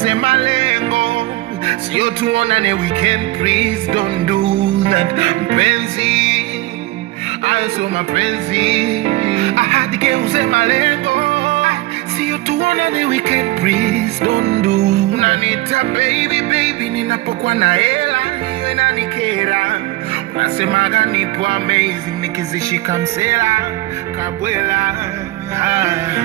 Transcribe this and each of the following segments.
geuze malengo, sio tuonane weekend, please don't do that. Mpenzi, hayo sio mapenzi. Ahadi geuze malengo, sio tuonane weekend, please don't do. Unaniita baby baby ninapokuwa na hela, hiyo inanikera. Unasemaga nipo amazing nikizishika msela kabwela.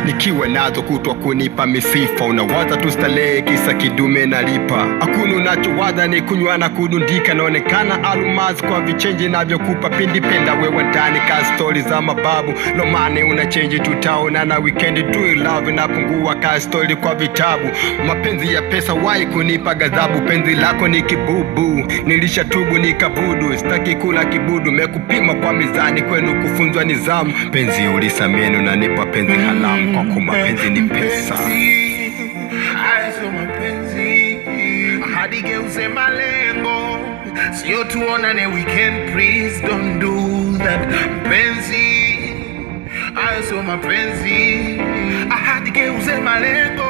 Nikiwa nazo kutwa kunipa misifa, unawaza tu starehe kisa kidume nalipa. Hakuna unachowaza ni kunywa na kudundika, naonekana almaz kwa vichenji navyokupa. Pindi penda wewe ndani ka story za mababu, no money una change tutaona na weekend do love napungua ka story kwa vitabu. Mapenzi ya pesa wai kunipa ghadhabu, penzi lako ni kibubu, nilishatubu nikabudu. Sitaki kula kibudu, mekupima kwa mizani, kwenu kufunzwa nizamu. Penzi ulisamenu na nipa penzi halamu, kwa kuwa mapenzi ni pesa. Hayo sio mapenzi. Ahadi geuze malengo, sio tuonane weekend, please don't do that. Mpenzi, hayo sio mapenzi. Ahadi geuze malengo,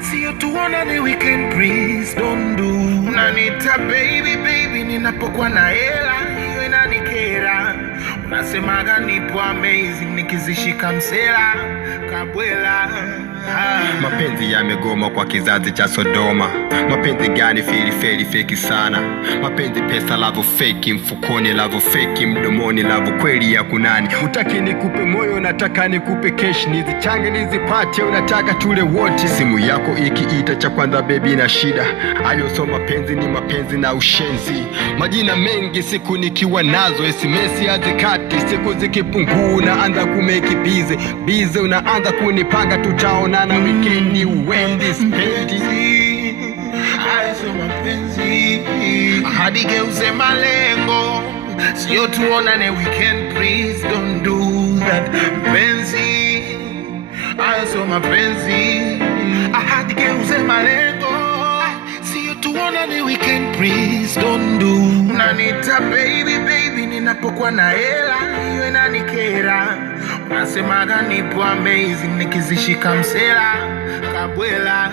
sio tuonane weekend, please don't do. Unaniita baby baby ninapokuwa na hela, hiyo inanikera. Unasemaga nipo amazing nikizishika msela kabwela. Mapenzi yamegoma kwa kizazi cha Sodoma. Mapenzi gani feli feki sana. Mapenzi pesa lavo feki mfukoni, lavo feki mdomoni, lavo kweli ya kunani. Utaki nikupe moyo, nataka nikupe cash, nizichange nizipate, unataka tule wote. Simu yako ikiita cha kwanza baby na shida. Hayo so mapenzi, ni mapenzi na ushenzi. Majina mengi siku nikiwa nazo, SMS hazikati, siku zikipungua naanza kumeki bize unaanza kunipanga, tutaonana weekendi uendi spendi. Hayo sio mapenzi. Ahadi geuze malengo, sio tuonane weekend, please don't do that. Mpenzi, hayo sio mapenzi. Ahadi geuze malengo, sio tuonane weekend, please don't do. Unaniita baby baby ninapokuwa na hela, hiyo inanikera. Unasemaga nipo amazing nikizishika msela kabwela.